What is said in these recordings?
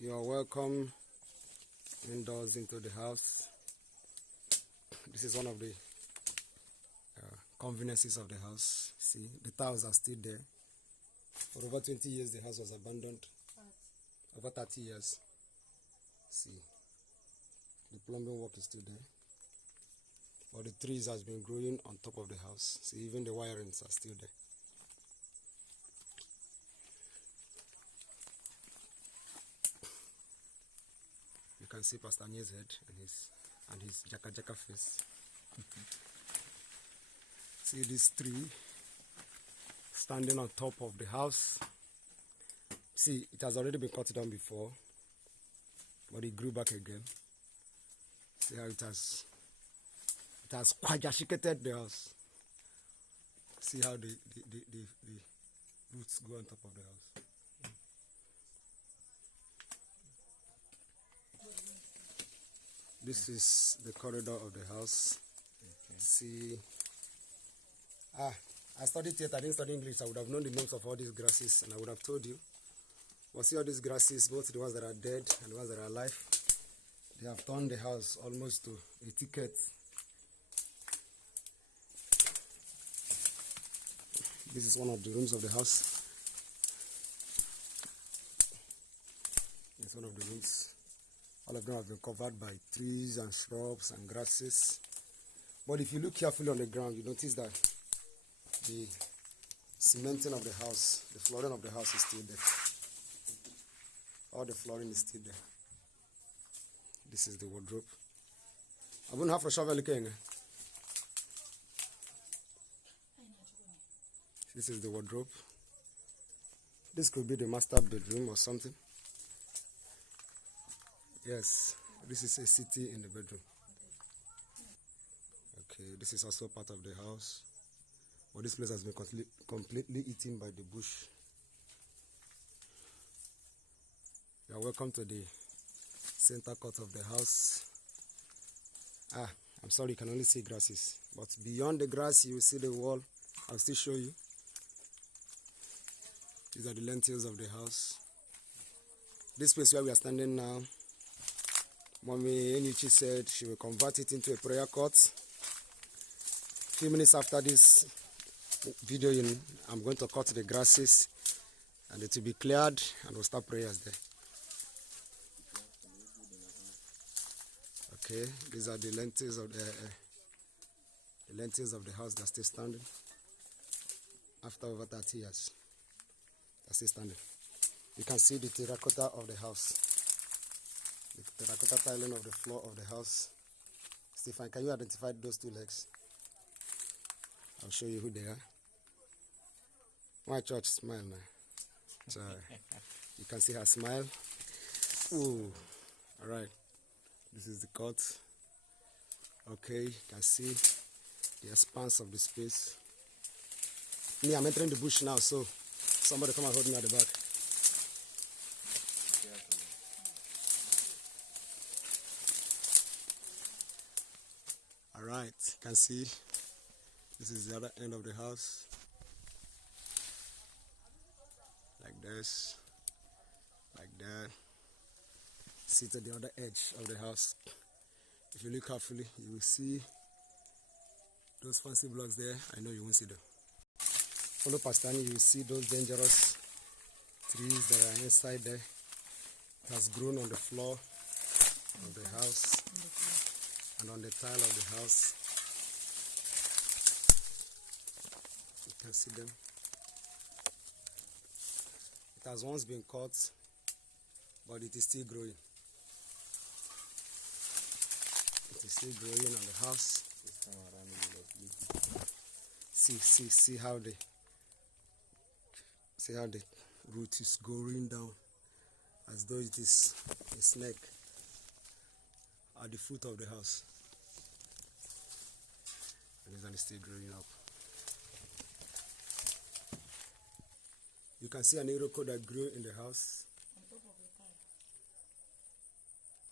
You are welcome indoors into the house. This is one of the conveniences of the house. See, the tiles are still there. For over 20 years, the house was abandoned. Over 30 years. See, the plumbing work is still there. But the trees has been growing on top of the house. See, even the wirings are still there. You can see Pastor Nie's head and his jaka face. See this tree standing on top of the house. See, it has already been cut down before, but it grew back again. See how it has quadricated the house. See how the roots go on top of the house. This is the corridor of the house. Okay. See, I studied theater, I didn't study English. I would have known the names of all these grasses and I would have told you. But see all these grasses, both the ones that are dead and the ones that are alive, they have turned the house almost to a thicket. This is one of the rooms of the house. It's one of the rooms. All of them have been covered by trees and shrubs and grasses. But if you look carefully on the ground, you notice that the cementing of the house, the flooring of the house is still there. All the flooring is still there. This is the wardrobe. I wouldn't have a shovel looking. This is the wardrobe. This could be the master bedroom or something. Yes, this is a city in the bedroom. Okay, this is also part of the house. But this place has been completely eaten by the bush. You are welcome to the center court of the house. I'm sorry, you can only see grasses. But beyond the grass, you will see the wall. I'll still show you. These are the lentils of the house. This place where we are standing now, Mommy Enyuchi said she will convert it into a prayer court. A few minutes after this video, I'm going to cut the grasses and it will be cleared and we'll start prayers there. Okay, these are the lentils of the house that are still standing. After over 30 years, they're still standing. You can see the terracotta of the house. The terracotta tiling of the floor of the house. Stefan, can you identify those two legs? I'll show you who they are. My church, smile now. So you can see her smile. Ooh, all right. This is the court. Okay, you can see the expanse of the space. Me, I'm entering the bush now, so somebody come and hold me at the back. Alright, you can see this is the other end of the house. Like this, like that. See to the other edge of the house. If you look carefully, you will see those fancy blocks there. I know you won't see them. Follow Pastani, you will see those dangerous trees that are inside there. It has grown on the floor of the house and on the tile of the house. You can see them. It has once been cut, but it is still growing. It is still growing on the house. See how the root is going down as though it is a snake at the foot of the house. And it's still growing up. You can see an iroko that grew in the house.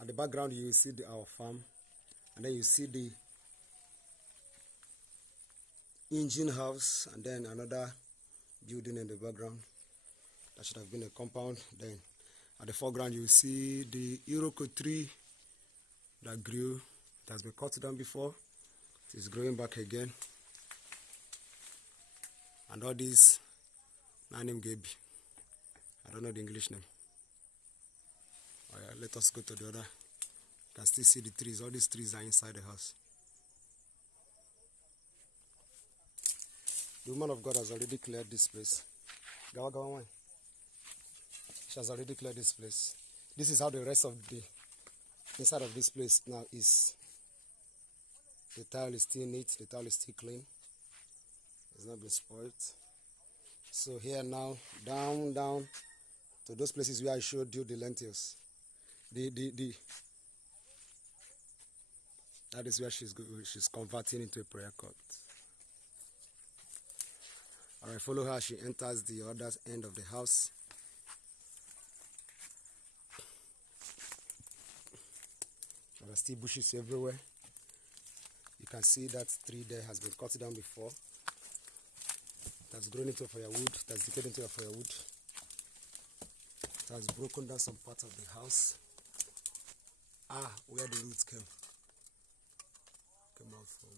At the background you will see our farm, and then you see the engine house, and then another building in the background. That should have been a compound. Then At the foreground, you will see the Iroko tree that grew. It has been cut down before. It is growing back again. And all these, name Gaby. I don't know the English name. Oh yeah, let us go to the other. You can still see the trees. All these trees are inside the house. The woman of God has already cleared this place. She has already cleared this place. This is how the rest of the inside of this place now is. The tile is still neat. The tile is still clean. It's not been spoiled. So here now, down to those places where I showed you the lentils. That is where she's converting into a prayer court. Alright, follow her. She enters the other end of the house. There are still bushes everywhere. You can see that tree there has been cut down before. It has grown into a firewood. It has decayed into a firewood. It has broken down some parts of the house. Where the roots came out from.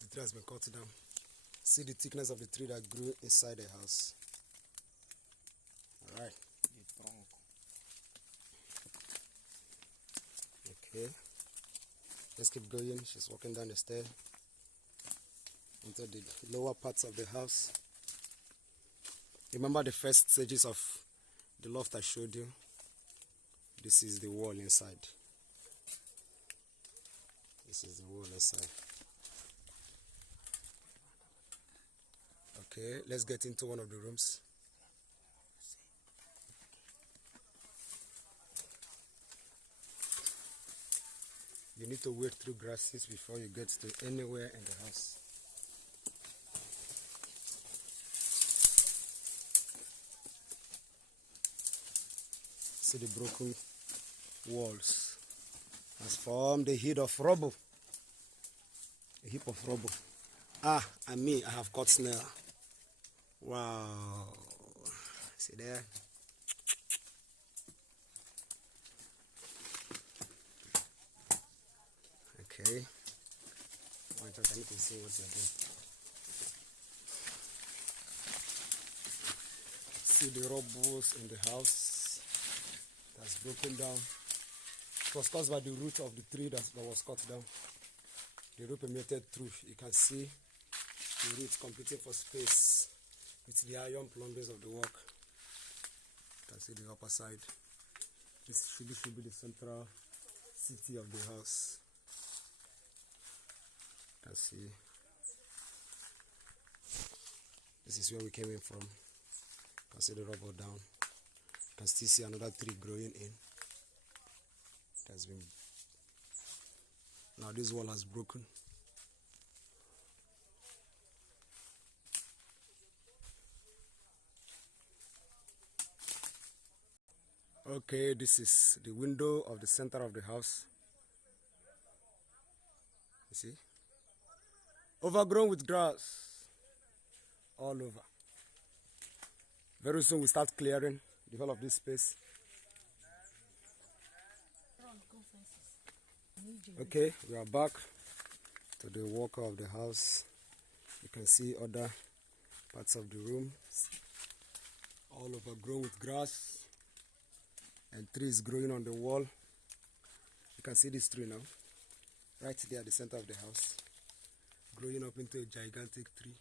The tree has been cut down. See the thickness of the tree that grew inside the house. Alright. Okay. Let's keep going. She's walking down the stair into the lower parts of the house. Remember the first stages of the loft I showed you? This is the wall inside. This is the wall inside. Okay, let's get into one of the rooms. You need to wade through grasses before you get to anywhere in the house. See the broken walls has formed a heap of rubble. A heap of rubble. I have caught snail. Wow. See there? Okay. I need to see what you're doing. See the rubbles in the house that's broken down. It was caused by the root of the tree that was cut down. The root permeated through. You can see the roots competing for space with the iron plumbings of the work. You can see the upper side. This should be the central city of the house. You can see. This is where we came in from. You can see the rubble down. You can still see another tree growing in. It has been. Now this wall has broken. Okay, this is the window of the center of the house. You see? Overgrown with grass all over. Very soon we start clearing the whole of this space. Okay, we are back to the walker of the house. You can see other parts of the room, all overgrown with grass and trees growing on the wall. You can see this tree now, right there at the center of the house, growing up into a gigantic tree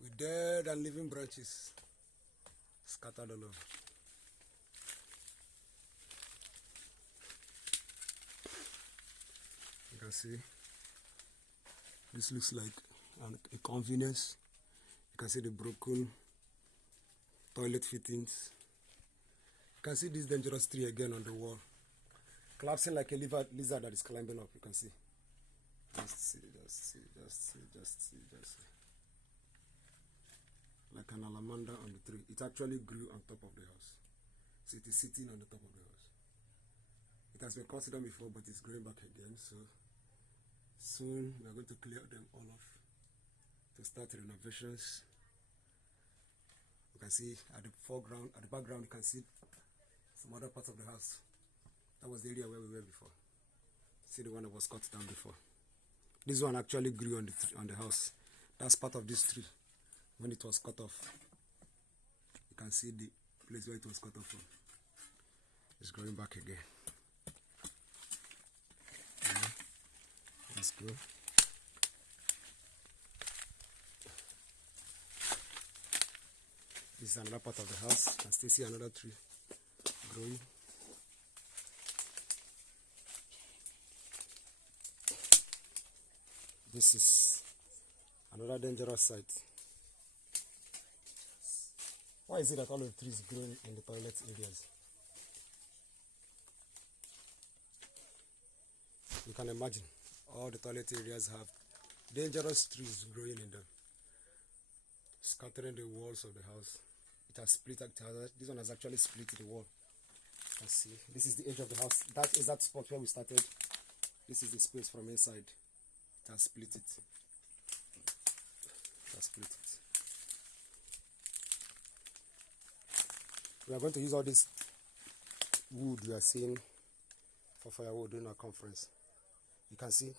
with dead and living branches scattered all over. You can see this looks like a convenience. You can see the broken toilet fittings. You can see this dangerous tree again on the wall, collapsing like a lizard that is climbing up. You can see. Just see. Like an alamander on the tree. It actually grew on top of the house. So it is sitting on the top of the house. It has been cut down before, but it's growing back again. So soon we are going to clear them all off to start renovations. You can see at the foreground, at the background, you can see some other parts of the house. That was the area where we were before. See the one that was cut down before. This one actually grew on the house. That's part of this tree. When it was cut off, you can see the place where it was cut off from. It's growing back again. Let's go. This is another part of the house. You can still see another tree growing. This is another dangerous site. Why is it that all of the trees growing in the toilet areas? You can imagine all the toilet areas have dangerous trees growing in them, scattering the walls of the house. It has split. This one has actually split the wall. You can see this is the edge of the house. That is that spot where we started. This is the space from inside. It has split it. It has split it. We are going to use all this wood we are seeing for firewood during our conference. You can see,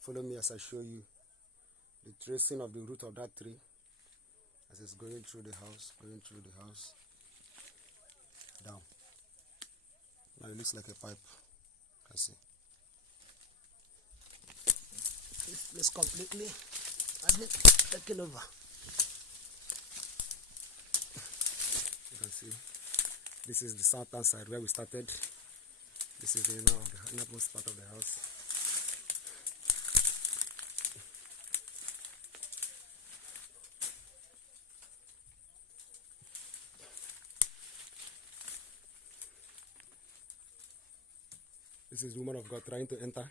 follow me as I show you the tracing of the root of that tree as it's going through the house, down. Now it looks like a pipe. You can see. This place completely has been taken over. You can see, this is the southern side where we started. This is the innermost part of the house. This is the woman of God trying to enter.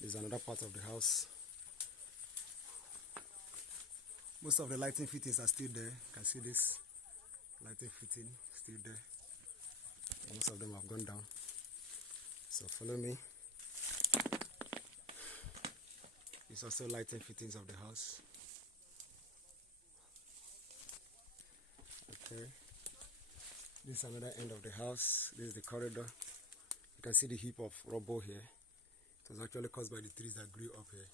This is another part of the house. Most of the lighting fittings are still there. You can see this lighting fitting still there. Most of them have gone down. So follow me. It's also lighting fittings of the house. Okay. This is another end of the house. This is the corridor. You can see the heap of rubble here. It was actually caused by the trees that grew up here.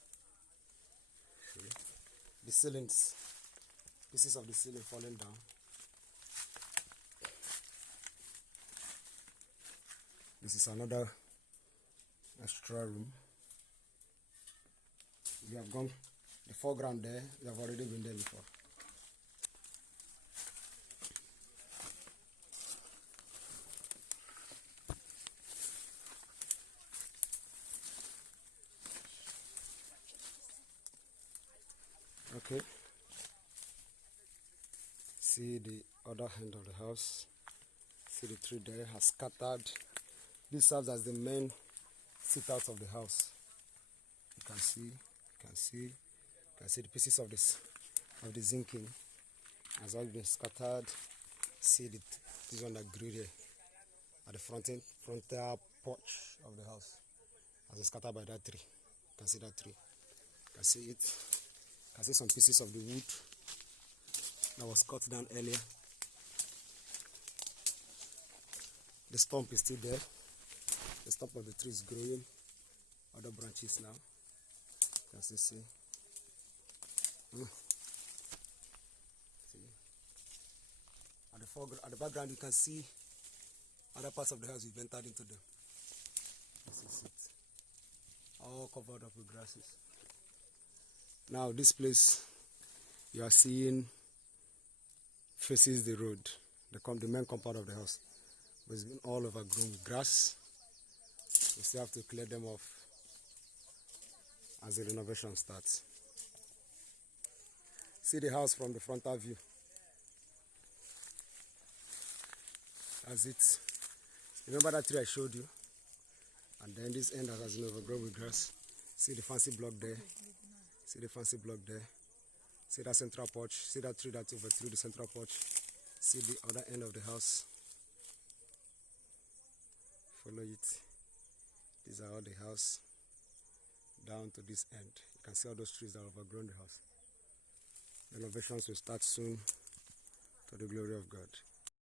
See? The ceilings, pieces of the ceiling falling down. This is another extra room. We have gone the foreground there. We have already been there before. Okay. See the other end of the house. See the tree there has scattered. This serves as the main sit-out of the house. You can see the pieces of the zinking has all been scattered. See this one that grew there at the frontal porch of the house has been scattered by that tree. You can see that tree. You can see it. You can see some pieces of the wood that was cut down earlier. The stump is still there. The stump of the tree is growing. Other branches now. You can see. See. At the background, you can see other parts of the house we've entered into them. This is it. All covered up with grasses. Now this place you are seeing faces the road, the main compound of the house. It's been all overgrown with grass. We still have to clear them off as the renovation starts. See the house from the frontal view. That's it. Remember that tree I showed you? And then this end has been overgrown with grass. See the fancy block there. See the fancy block there. See that central porch? See that tree that overthrew the central porch? See the other end of the house? Follow it. These are all the house down to this end. You can see all those trees that have overgrown the house. Renovations will start soon, to the glory of God.